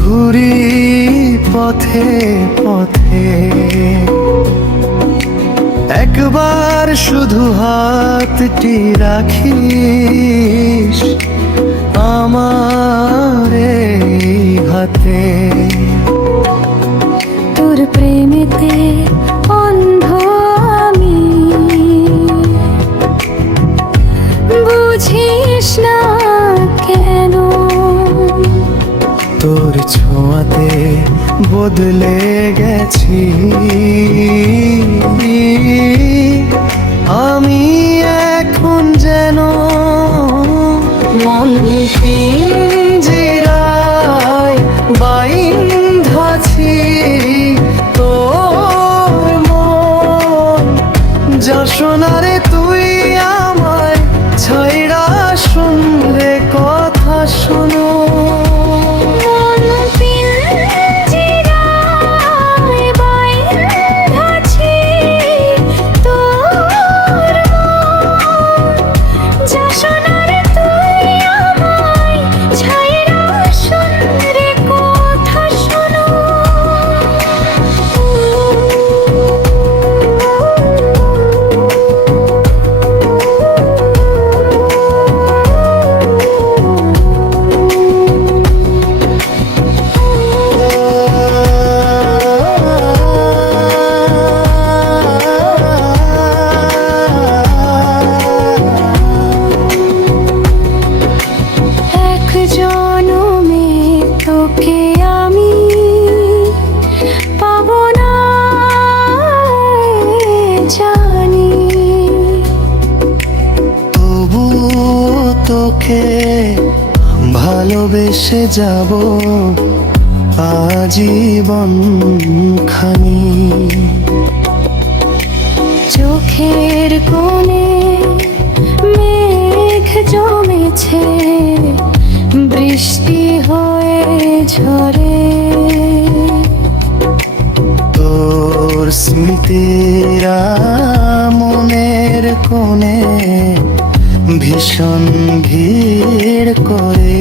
ঘুরি পথে পথে, একবার শুধু হাতটি রাখিস আমার এই হাতে। তোর প্রেমেতে অন্ধ আমি, বুঝিস না কেন? তোর ছোঁয়াতে বদলে গেছি আমি, এখন যেন মন পিঞ্জিরায় বাইন্ধাছি। তোর মন যশোনারে তুই আমার ছাইড়া শুনলে কথা শোনো। মন পিঞ্জিরায় বাইন্ধাছি, তোর মন যশোনারে তুই আমায় ছাইড়া শুনলে কথা শোনো। এক জনমে তোকে আমি পাবো না জানি, তবু তোকে ভালোবেসে যাব আজীবন খানি। চোখের কোণে মেঘ জমেছে, বৃষ্টি হয়ে ঝরে। তোর স্মৃতিরা মনের কোণে ভীষণ ভিড় করে।